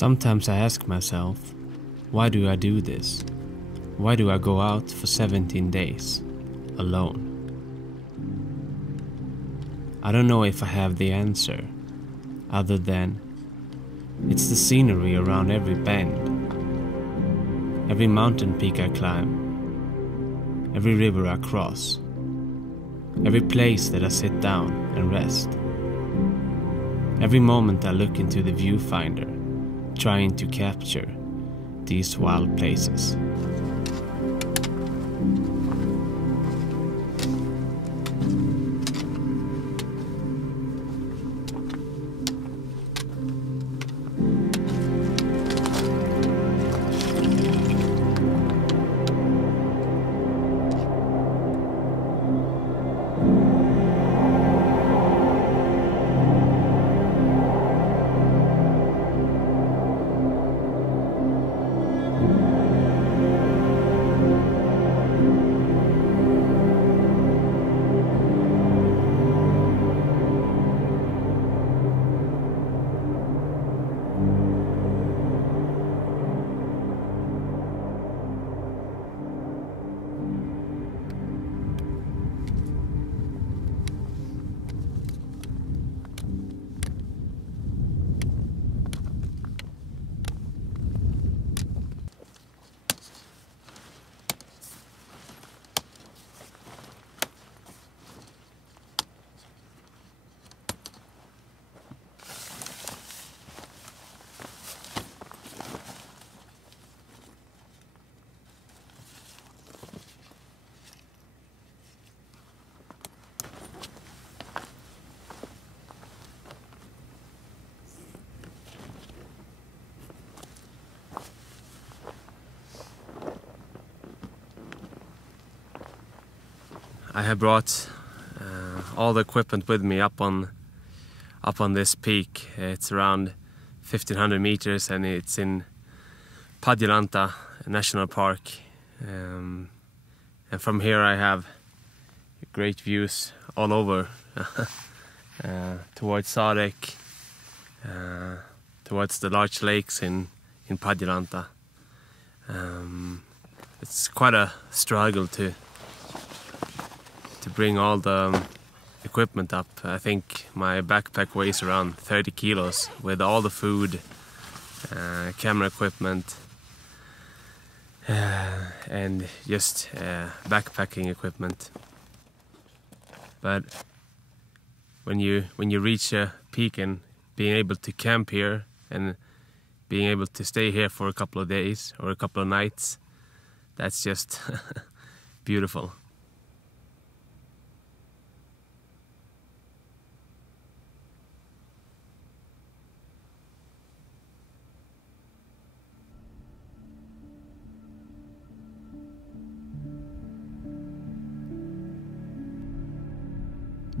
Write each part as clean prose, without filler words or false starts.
Sometimes I ask myself, why do I do this? Why do I go out for 17 days, alone? I don't know if I have the answer, other than it's the scenery around every bend, every mountain peak I climb, every river I cross, every place that I sit down and rest, every moment I look into the viewfinder, trying to capture these wild places. I have brought all the equipment with me up on this peak. It's around 1500 meters and it's in Padjelanta National Park. And from here I have great views all over towards Sarek, towards the large lakes in Padjelanta. It's quite a struggle to bring all the equipment up. I think my backpack weighs around 30 kilos with all the food, camera equipment, and just backpacking equipment. But when you reach a peak and being able to camp here and being able to stay here for a couple of days or a couple of nights, that's just beautiful.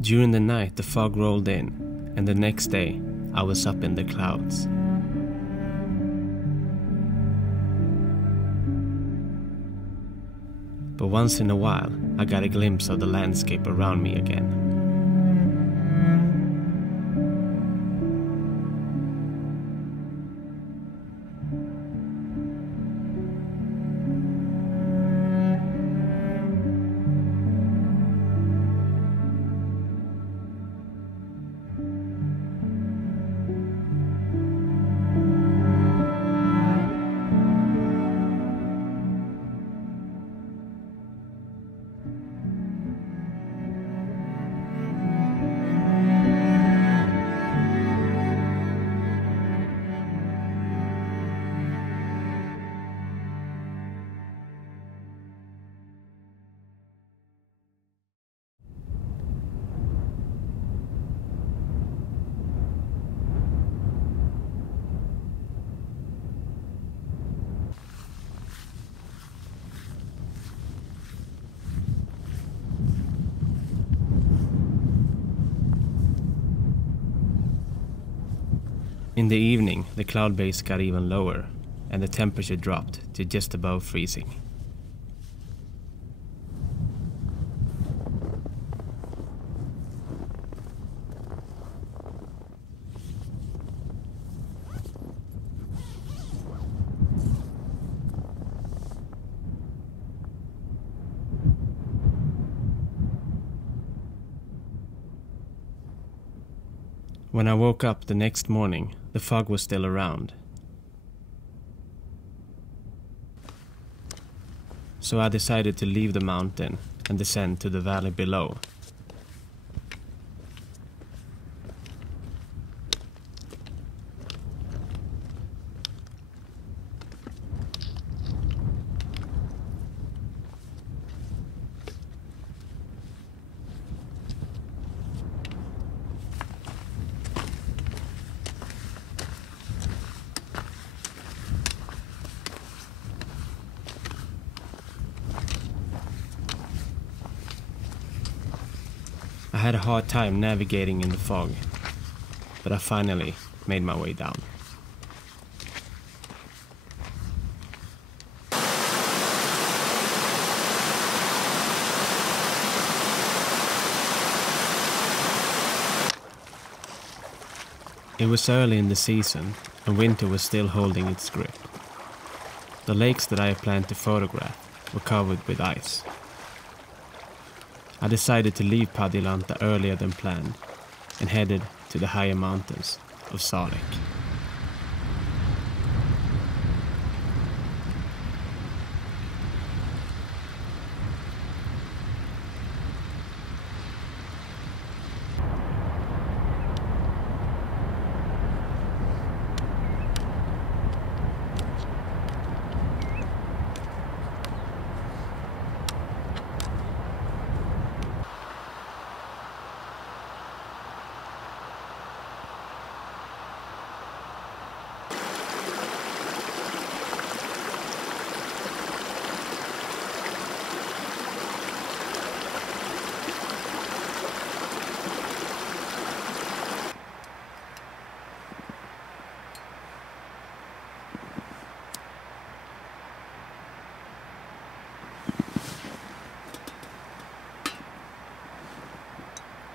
During the night the fog rolled in, and the next day I was up in the clouds. But once in a while I got a glimpse of the landscape around me again. In the evening, the cloud base got even lower, and the temperature dropped to just above freezing. When I woke up the next morning, the fog was still around. So I decided to leave the mountain and descend to the valley below. I had a hard time navigating in the fog, but I finally made my way down. It was early in the season, and winter was still holding its grip. The lakes that I had planned to photograph were covered with ice. I decided to leave Padjelanta earlier than planned and headed to the higher mountains of Sarek.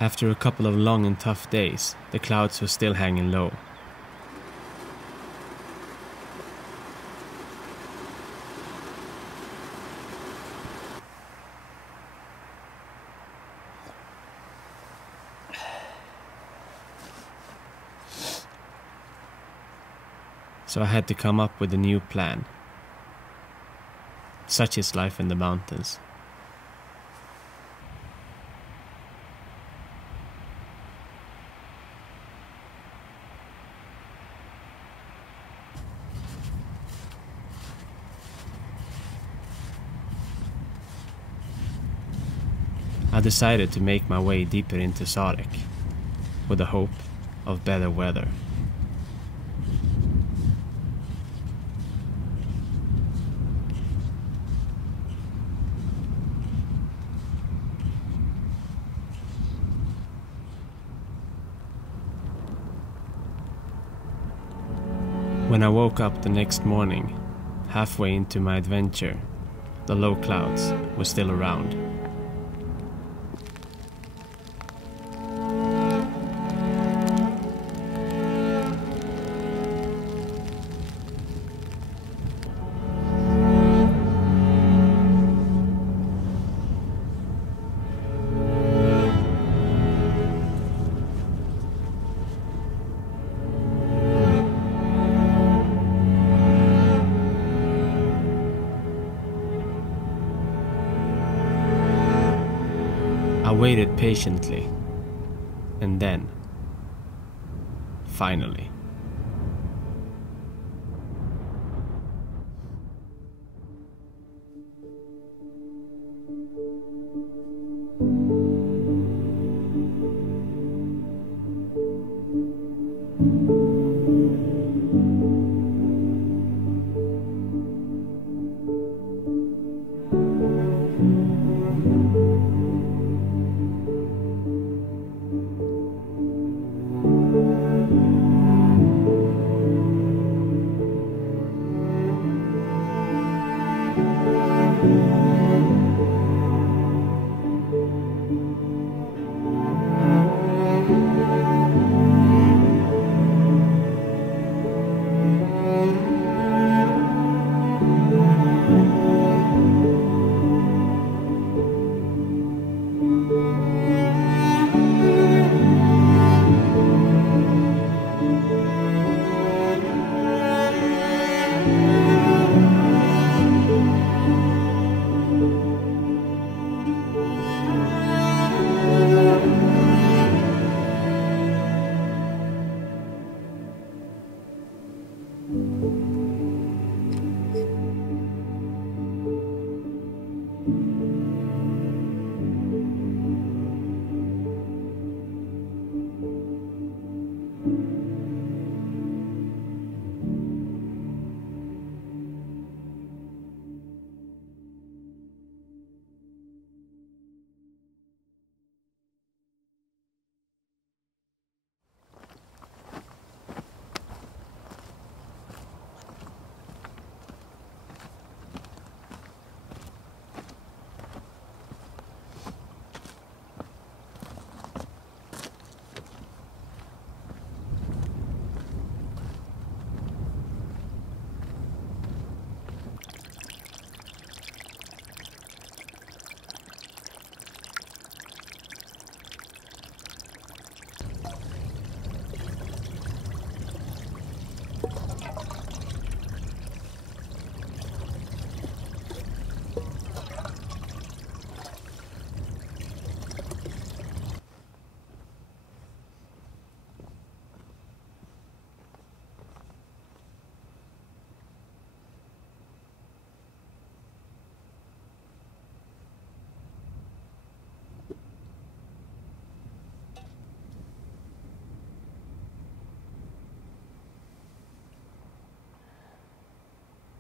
After a couple of long and tough days, the clouds were still hanging low. So I had to come up with a new plan. Such is life in the mountains. I decided to make my way deeper into Sarek, with the hope of better weather. When I woke up the next morning, halfway into my adventure, the low clouds were still around. I waited patiently, and then, finally,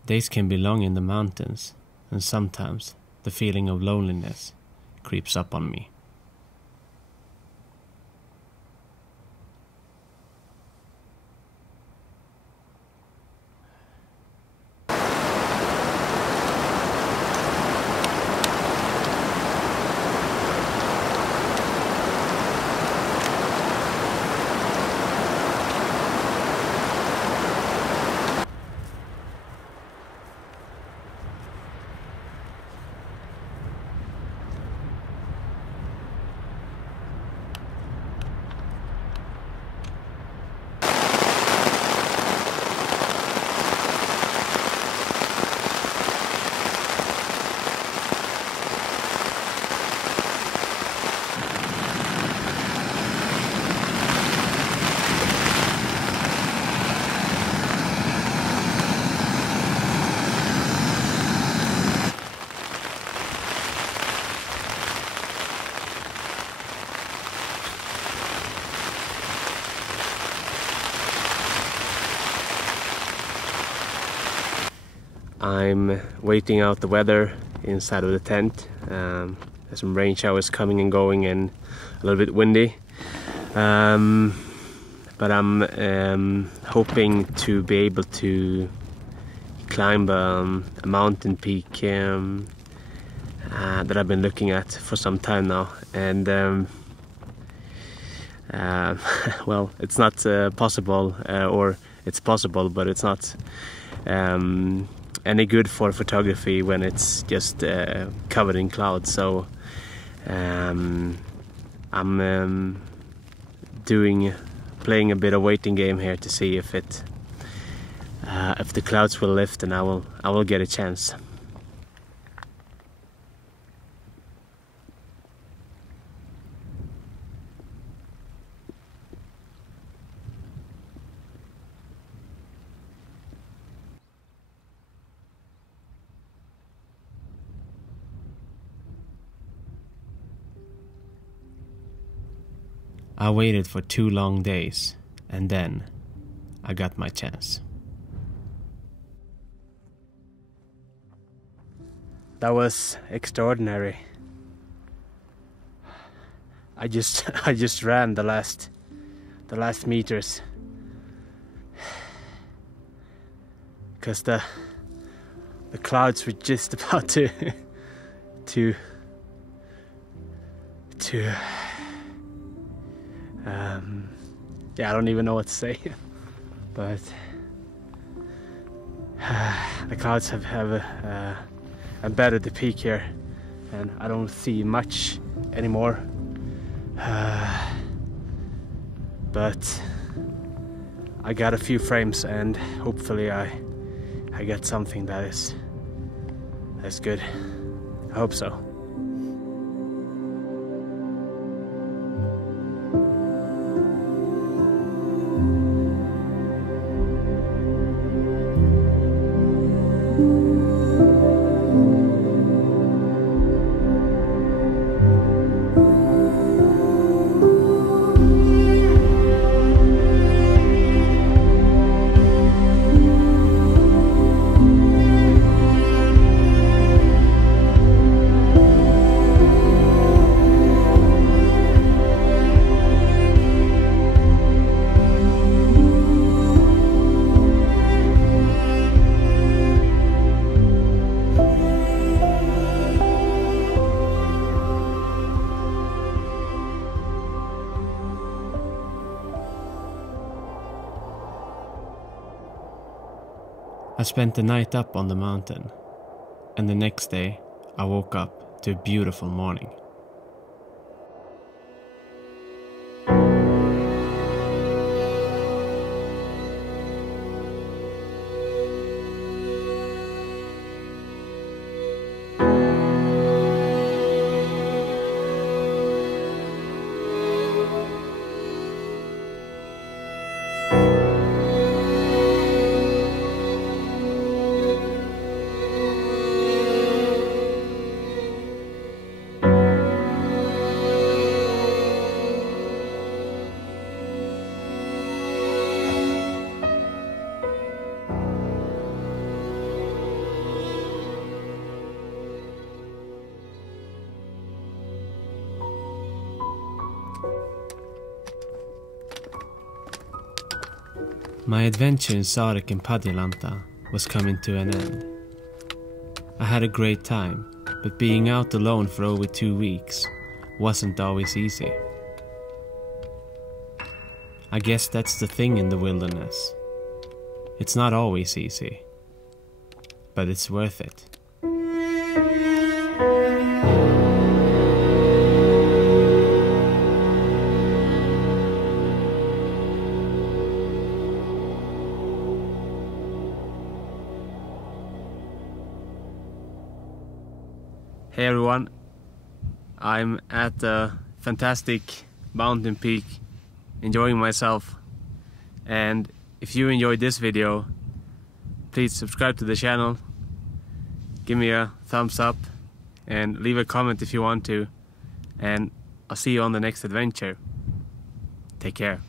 Days can be long in the mountains, and sometimes the feeling of loneliness creeps up on me. I'm waiting out the weather inside of the tent. There's some rain showers coming and going and a little bit windy. But I'm hoping to be able to climb a mountain peak that I've been looking at for some time now. And well, it's not possible, or it's possible, but it's not any good for photography when it's just covered in clouds. So I'm playing a bit of waiting game here to see if the clouds will lift, and I will get a chance. I waited for 2 long days, and then I got my chance. That was extraordinary. I just ran the last meters, because the clouds were just about to yeah, I don't even know what to say, but the clouds have embedded the peak here, and I don't see much anymore. But I got a few frames, and hopefully I get something that's good. I hope so. I spent the night up on the mountain, and the next day I woke up to a beautiful morning. My adventure in Sarek Padjelanta was coming to an end. I had a great time, but being out alone for over 2 weeks wasn't always easy. I guess that's the thing in the wilderness. It's not always easy, but it's worth it. Hey everyone, I'm at a fantastic mountain peak, enjoying myself, and if you enjoyed this video, please subscribe to the channel, give me a thumbs up, and leave a comment if you want to, and I'll see you on the next adventure. Take care.